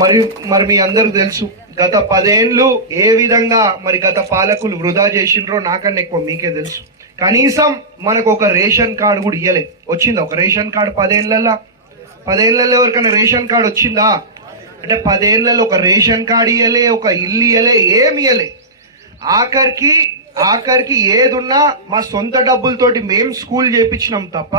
మరి మరి మీ అందరికి తెలుసు గత 10 ఏళ్ళు ఏ విధంగా మరి గత పాలకులు వృధా చేసిండ్రో నాకన్నా ఎక్కువ మీకే తెలుసు. కనీసం మనకు ఒక రేషన్ కార్డు కూడా ఇయ్యలే. వచ్చిందా ఒక రేషన్ కార్డు 10 ఏళ్ళల్లో? 10 ఏళ్ళల్లో ఎవరికైనా రేషన్ కార్డు వచ్చిందా? అంటే 10 ఏళ్ళలో ఒక రేషన్ కార్డు ఇయ్యలే, ఒక ఇల్లు ఇయ్యలే, ఏమి ఇయ్యలే. ఆఖరికి ఏదున్నా మా సొంత డబ్బులతోటి మేము స్కూల్ చేయించినాం తప్ప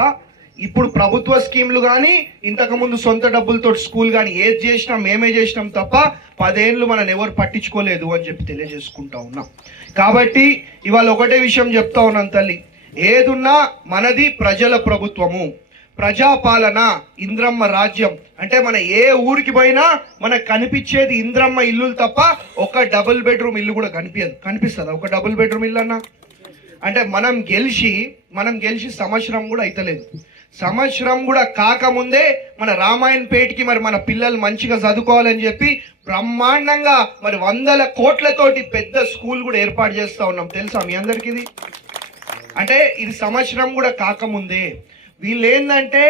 ఇప్పుడు ప్రభుత్వ స్కీమ్లు కానీ ఇంతకుముందు సొంత డబ్బులతో స్కూల్ కానీ ఏది చేసినా మేమే చేసినాం తప్ప 10 ఏళ్ళు మనని ఎవరు పట్టించుకోలేదు అని చెప్పి తెలియజేసుకుంటా ఉన్నాం. కాబట్టి ఇవాళ ఒకటే విషయం చెప్తా ఉన్నాను తల్లి, ఏదున్నా మనది ప్రజల ప్రభుత్వము, ప్రజాపాలన, ఇంద్రమ్మ రాజ్యం. అంటే మన ఏ ఊరికి పోయినా మనకు కనిపించేది ఇంద్రమ్మ ఇల్లులు తప్ప ఒక డబుల్ బెడ్రూమ్ ఇల్లు కూడా కనిపిస్తుందా ఒక డబుల్ బెడ్రూమ్ ఇల్లు అన్న? అంటే మనం గెలిచి సంవత్సరం కూడా అయితలేదు. సంవత్సరం కూడా కాకముందే మన రామాయణపేటకి మరి మన పిల్లలు మంచిగా చదువుకోవాలని చెప్పి బ్రహ్మాండంగా మరి 100 కోట్లతోటి పెద్ద స్కూల్ కూడా ఏర్పాటు చేస్తా ఉన్నాం. తెలుసా మీ అందరికి ఇది? అంటే ఇది సంవత్సరం కూడా కాకముందే. వీళ్ళు ఏంటంటే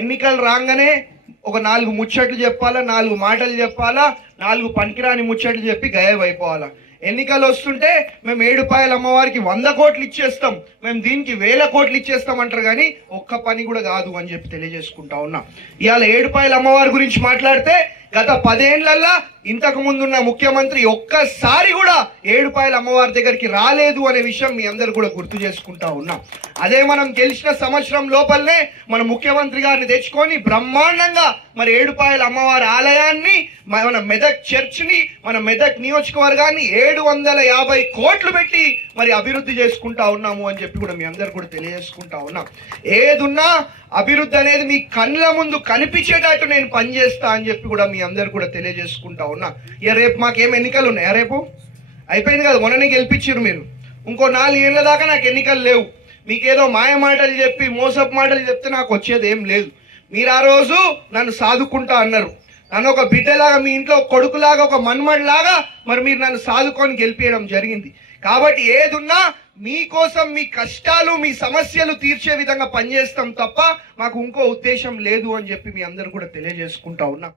ఎన్నికలు రాగానే ఒక 4 ముచ్చట్లు చెప్పాలా, 4 మాటలు చెప్పాలా, 4 పనికిరాని ముచ్చట్లు చెప్పి గాయబ్ అయిపోవాలా. ఎన్నికలు వస్తుంటే మేము ఏడుపాయల అమ్మవారికి 100 కోట్లు ఇచ్చేస్తాం, మేము దీనికి 1000 కోట్లు ఇచ్చేస్తాం అంటారు, కానీ ఒక్క పని కూడా కాదు అని చెప్పి తెలియజేసుకుంటా ఉన్నాం. ఇవాళ ఏడుపాయల అమ్మవారి గురించి మాట్లాడితే గత 10 ఏళ్లలో ఇంతకు ముందున్న ముఖ్యమంత్రి ఒక్కసారి కూడా ఏడుపాయల అమ్మవారి దగ్గరికి రాలేదు అనే విషయం మీ అందరు కూడా గుర్తు చేసుకుంటా ఉన్నాం. అదే మనం గెలిచిన సంవత్సరం లోపలనే మన ముఖ్యమంత్రి గారిని తెచ్చుకొని బ్రహ్మాండంగా మరి ఏడుపాయల అమ్మవారి ఆలయాన్ని, మన మెదక్ చర్చిని, మన మెదక్ నియోజకవర్గాన్ని 750 కోట్లు పెట్టి మరి అభివృద్ధి చేసుకుంటా ఉన్నాము అని చెప్పి కూడా మీ అందరు కూడా తెలియజేసుకుంటా ఉన్నాం. ఏదున్నా అభివృద్ధి అనేది మీ కళ్ళ ముందు కనిపించేటట్టు నేను పనిచేస్తా అని చెప్పి కూడా మీ అందరు కూడా తెలియజేసుకుంటా ఉన్నా. ఇక రేపు మాకేం ఎన్నికలు ఉన్నాయా? రేపు అయిపోయింది కదా, మొన్ననే గెలిపించారు మీరు. ఇంకో 4 ఏళ్ల దాకా నాకు ఎన్నికలు లేవు. మీకేదో మాయ మాటలు చెప్పి మోసపు మాటలు చెప్తే నాకు వచ్చేది ఏం లేదు. మీరు ఆ రోజు నన్ను సాదుకుంటా అన్నారు, నన్ను ఒక బిడ్డలాగా, మీ ఇంట్లో కొడుకులాగా, ఒక మన్మడిలాగా మరి మీరు నన్ను సాదుకొని గెలిపించడం జరిగింది. కాబట్టి ఏదున్నా మీకోసం, మీ కష్టాలు, మీ సమస్యలు తీర్చే విధంగా పనిచేస్తాం తప్ప మాకు ఇంకో ఉద్దేశం లేదు అని చెప్పి మీ అందరూ కూడా తెలియజేసుకుంటా ఉన్నా.